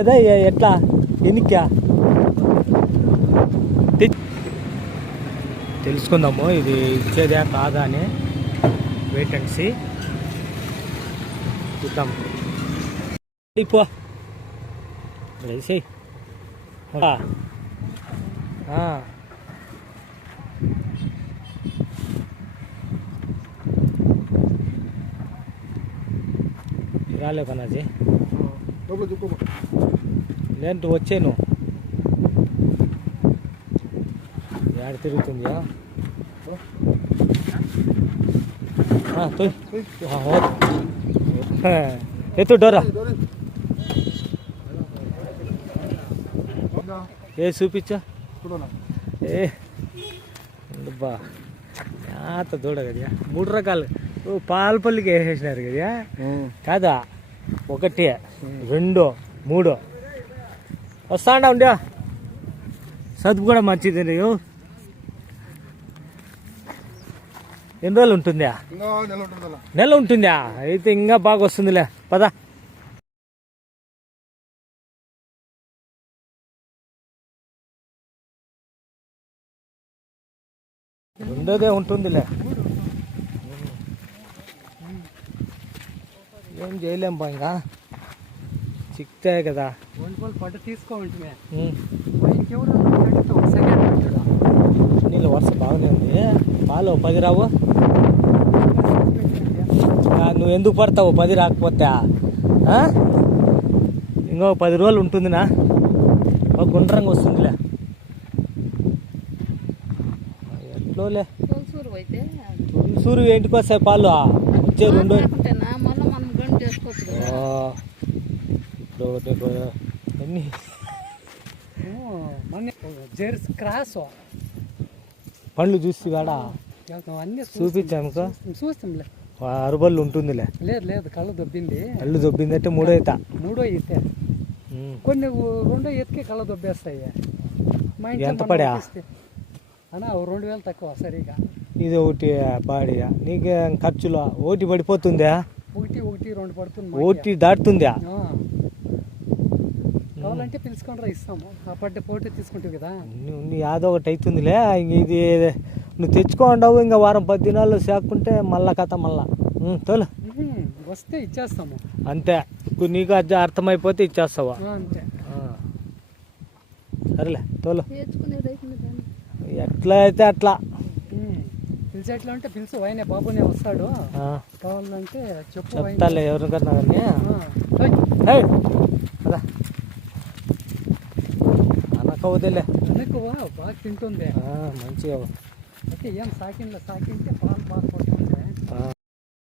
అదే ఎట్లా ఎన్నికా తెలుసుకుందాము ఇది ఇచ్చేదా కాదా అని. Wait and see. చూద్దాం. పో వేసేయి. రాలే పనాజీ లేదంటే వచ్చాను. ఏడ తిరుగుతుందా? ఎత్తు డోరా ఏ చూపించా ఏ బా యాత దూడ కదా. 3 రకాలు పాలపల్లికి వేసేసినారు కదా కాదా? 1 2 3 వస్తాండా ఉండే సదుపు కూడా మంచిది. ఎన్ని రోజులు ఉంటుందా? నెల ఉంటుందా? అయితే ఇంకా బాగా వస్తుందిలే. పదా రెండోదే ఉంటుందిలే. ఏం చేయలేం బా ఇంకా చిక్తే కదా. పట్టు తీసుకోవాలి. నీళ్ళు వరుస బాగానే ఉంది. పాలు 10 రావు. నువ్వు ఎందుకు పడతావు 10 రాకపోతే? ఇంకో 10 రోజులు ఉంటుందినా. ఒక గుండ్రంగా వస్తుందిలే. ఎట్లోలే తులసూరు ఇంటికి వస్తాయి పాలు. వచ్చే 2 ఎన్ని క్రాస్ పండ్లు చూసి కాడా చూపించాము. చూస్తాంలే. అరబళ్ళు ఉంటుందిలే. లేదు కళ్ళు దొబ్బింది. కళ్ళు దొబ్బింది అంటే 3 అవుతా. 3 అయితే కొన్ని 2 ఎత్తుకే కళ్ళు దొబ్బేస్తాయి. ఎంత పడా అన్నా 2000 తక్కువ సరిగా. ఇది ఒకటి పాడియా నీకు ఖర్చులో ఒకటి పడిపోతుందా? 1 2 పడుతుంది. ఒకటి దాటుతుందా? కావాలంటే పిలుచుకొని ఇస్తాము. అప్పటి పోటీ తీసుకుంటావు కదా. యాదో ఒకటి అవుతుందిలే. ఇది నువ్వు తెచ్చుకోండావు. ఇంకా వారం 10 దినాలు సేకుంటే మళ్ళా కథ మళ్ళా తోలు వస్తే ఇచ్చేస్తాము అంతే. నీకు అర్థమైపోతే ఇచ్చేస్తావా? అంతే. సరేలే తోలు. ఎట్లా అయితే అట్లా పిలిచేట్లా అంటే పిలుచు. వైనే బాబునే వస్తాడు. కావాలంటే చెప్తాలే ఎవరికన్నా కానీ. అదా అనకవుదేలే. అనకువా బాగా తింటుంది మంచిగా. అయితే ఏం సాకింటే పాలు బాగా పడుతుంది.